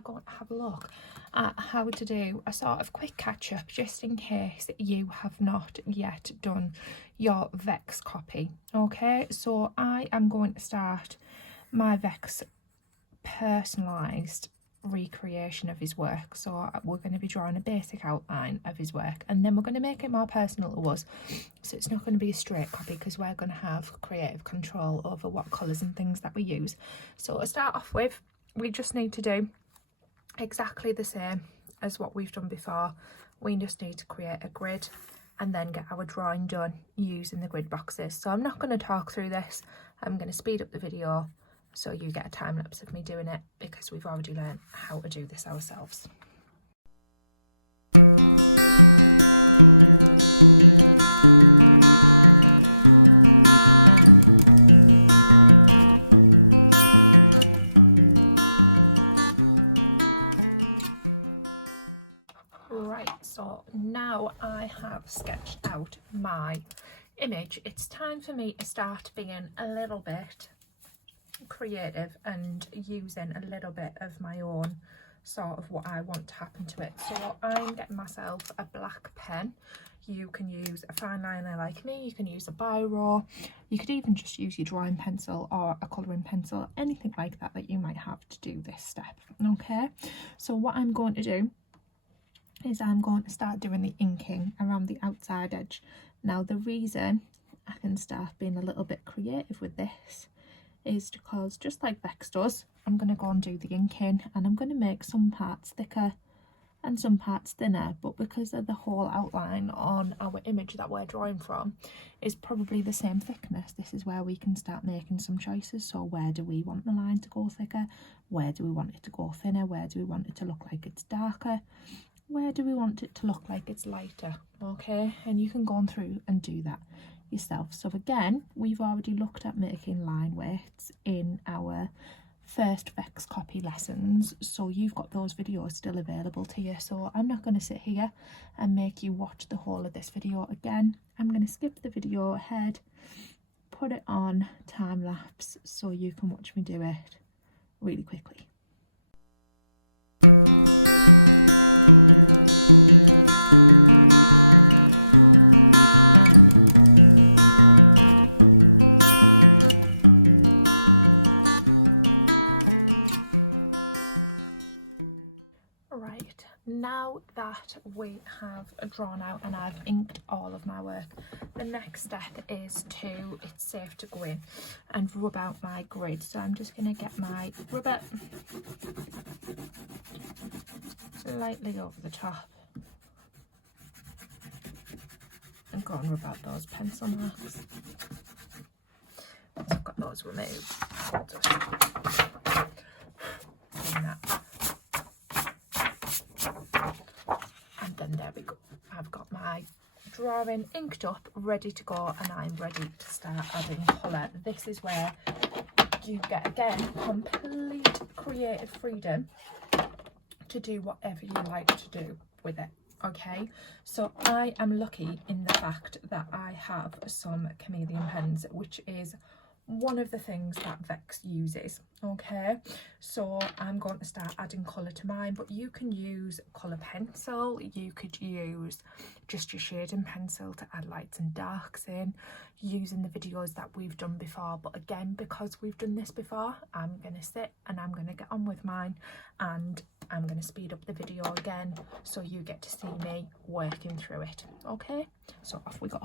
are going to have a look at how to do a sort of quick catch up, just in case you have not yet done your Vexx copy. Okay, so I am going to start my Vexx personalised recreation of his work. So we're going to be drawing a basic outline of his work, and then we're going to make it more personal to us, so it's not going to be a straight copy, because we're going to have creative control over what colours and things that we use. So to start off with, we just need to do exactly the same as what we've done before. We just need to create a grid and then get our drawing done using the grid boxes. So I'm not going to talk through this, I'm going to speed up the video so you get a time lapse of me doing it, because we've already learned how to do this ourselves. Right, so now I have sketched out my image, it's time for me to start being a little bit creative and using a little bit of my own sort of what I want to happen to it. So I'm getting myself a black pen. You can use a fine liner like me, you can use a biro, you could even just use your drawing pencil or a colouring pencil, anything like that that you might have to do this step. Okay, so what I'm going to do is I'm going to start doing the inking around the outside edge. Now the reason I can start being a little bit creative with this is because, just like Vexx does, I'm going to go and do the inking, and I'm going to make some parts thicker and some parts thinner, but because of the whole outline on our image that we're drawing from is probably the same thickness, this is where we can start making some choices. So where do we want the line to go thicker, where do we want it to go thinner, where do we want it to look like it's darker, where do we want it to look like it's lighter? Okay, and you can go on through and do that yourself. So again, we've already looked at making line weights in our first Vexx copy lessons, so you've got those videos still available to you. So I'm not going to sit here and make you watch the whole of this video again. I'm going to skip the video ahead, put it on time lapse so you can watch me do it really quickly. Right, now that we have drawn out and I've inked all of my work, the next step is it's safe to go in and rub out my grid. So I'm just going to get my rubber lightly over the top and go and rub out those pencil marks. Once I've got those removed, I'll just clean that. And then there we go, I've got my drawing inked up, ready to go, and I'm ready to start adding colour. This is where you get, again, complete creative freedom to do whatever you like to do with it. Okay, so I am lucky in the fact that I have some chameleon pens, which is one of the things that Vexx uses. Okay, so I'm going to start adding colour to mine, but you can use colour pencil, you could use just your shading pencil to add lights and darks in, using the videos that we've done before. But again, because we've done this before, I'm going to sit and I'm going to get on with mine, and I'm going to speed up the video again so you get to see me working through it. Okay, so off we go.